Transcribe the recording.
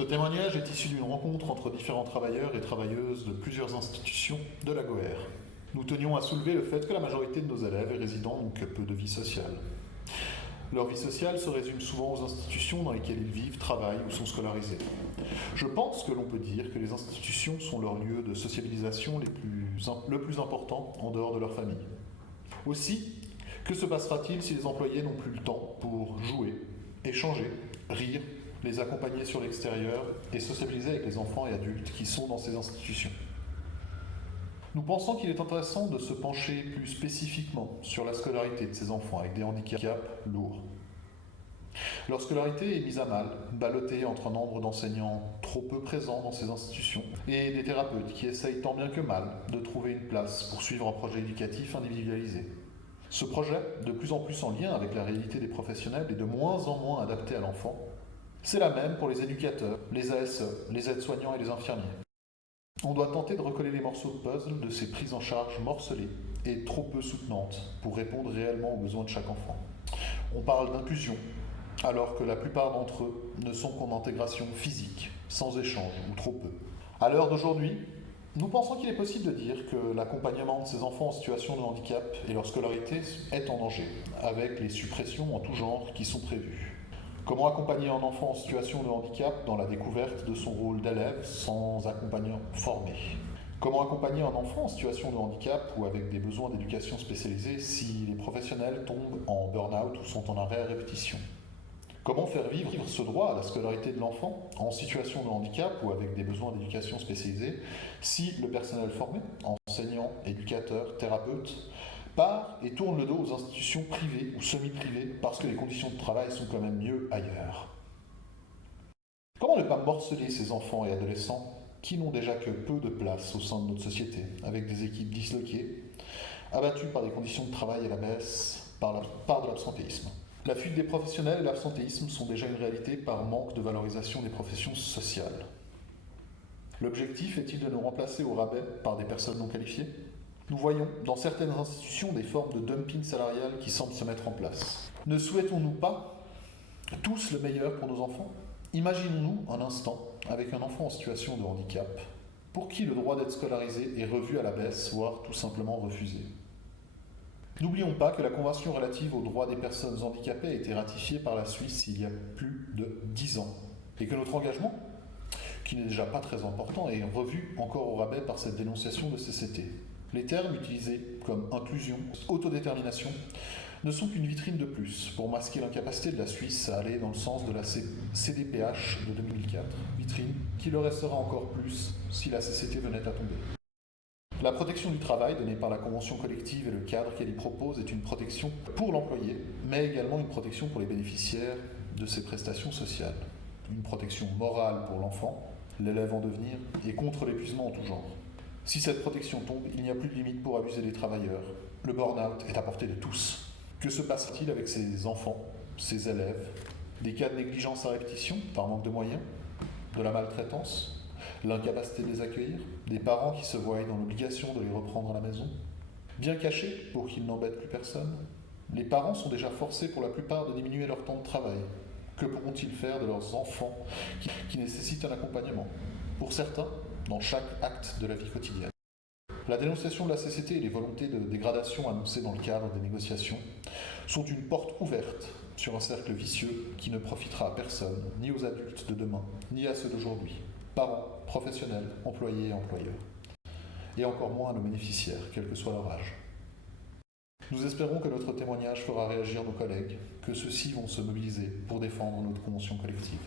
Ce témoignage est issu d'une rencontre entre différents travailleurs et travailleuses de plusieurs institutions de la GOER. Nous tenions à soulever le fait que la majorité de nos élèves et résidents n'ont que peu de vie sociale. Leur vie sociale se résume souvent aux institutions dans lesquelles ils vivent, travaillent ou sont scolarisés. Je pense que l'on peut dire que les institutions sont leur lieu de sociabilisation le plus important en dehors de leur famille. Aussi, que se passera-t-il si les employés n'ont plus le temps pour jouer, échanger, rire, les accompagner sur l'extérieur et sociabiliser avec les enfants et adultes qui sont dans ces institutions? Nous pensons qu'il est intéressant de se pencher plus spécifiquement sur la scolarité de ces enfants avec des handicaps lourds. Leur scolarité est mise à mal, ballottée entre un nombre d'enseignants trop peu présents dans ces institutions et des thérapeutes qui essayent tant bien que mal de trouver une place pour suivre un projet éducatif individualisé. Ce projet, de plus en plus en lien avec la réalité des professionnels et de moins en moins adapté à l'enfant, c'est la même pour les éducateurs, les ASE, les aides-soignants et les infirmiers. On doit tenter de recoller les morceaux de puzzle de ces prises en charge morcelées et trop peu soutenantes pour répondre réellement aux besoins de chaque enfant. On parle d'inclusion, alors que la plupart d'entre eux ne sont qu'en intégration physique, sans échange ou trop peu. À l'heure d'aujourd'hui, nous pensons qu'il est possible de dire que l'accompagnement de ces enfants en situation de handicap et leur scolarité est en danger, avec les suppressions en tout genre qui sont prévues. Comment accompagner un enfant en situation de handicap dans la découverte de son rôle d'élève sans accompagnant formé? Comment accompagner un enfant en situation de handicap ou avec des besoins d'éducation spécialisée si les professionnels tombent en burn-out ou sont en arrêt à répétition? Comment faire vivre ce droit à la scolarité de l'enfant en situation de handicap ou avec des besoins d'éducation spécialisée si le personnel formé, enseignants, éducateurs, thérapeutes, part et tourne le dos aux institutions privées ou semi-privées parce que les conditions de travail sont quand même mieux ailleurs? Comment ne pas morceler ces enfants et adolescents qui n'ont déjà que peu de place au sein de notre société, avec des équipes disloquées, abattues par des conditions de travail à la baisse, par de l'absentéisme? La fuite des professionnels et l'absentéisme sont déjà une réalité par manque de valorisation des professions sociales. L'objectif est-il de nous remplacer au rabais par des personnes non qualifiées? Nous voyons dans certaines institutions des formes de dumping salarial qui semblent se mettre en place. Ne souhaitons-nous pas tous le meilleur pour nos enfants? Imaginons-nous un instant avec un enfant en situation de handicap, pour qui le droit d'être scolarisé est revu à la baisse, voire tout simplement refusé. N'oublions pas que la Convention relative aux droits des personnes handicapées a été ratifiée par la Suisse il y a plus de 10 ans, et que notre engagement, qui n'est déjà pas très important, est revu encore au rabais par cette dénonciation de CCT. Les termes utilisés comme inclusion, autodétermination, ne sont qu'une vitrine de plus pour masquer l'incapacité de la Suisse à aller dans le sens de la CDPH de 2004, vitrine qui le restera encore plus si la CCT venait à tomber. La protection du travail donnée par la convention collective et le cadre qu'elle y propose est une protection pour l'employé, mais également une protection pour les bénéficiaires de ces prestations sociales. Une protection morale pour l'enfant, l'élève en devenir, et contre l'épuisement en tout genre. Si cette protection tombe, il n'y a plus de limite pour abuser des travailleurs. Le burn-out est à portée de tous. Que se passe-t-il avec ces enfants, ces élèves? Des cas de négligence à répétition, par manque de moyens, de la maltraitance, l'incapacité de les accueillir, des parents qui se voient dans l'obligation de les reprendre à la maison, bien cachés pour qu'ils n'embêtent plus personne. Les parents sont déjà forcés pour la plupart de diminuer leur temps de travail. Que pourront-ils faire de leurs enfants qui nécessitent un accompagnement? Pour certains, dans chaque acte de la vie quotidienne. La dénonciation de la CCT et les volontés de dégradation annoncées dans le cadre des négociations sont une porte ouverte sur un cercle vicieux qui ne profitera à personne, ni aux adultes de demain, ni à ceux d'aujourd'hui, parents, professionnels, employés et employeurs, et encore moins à nos bénéficiaires, quel que soit leur âge. Nous espérons que notre témoignage fera réagir nos collègues, que ceux-ci vont se mobiliser pour défendre notre convention collective.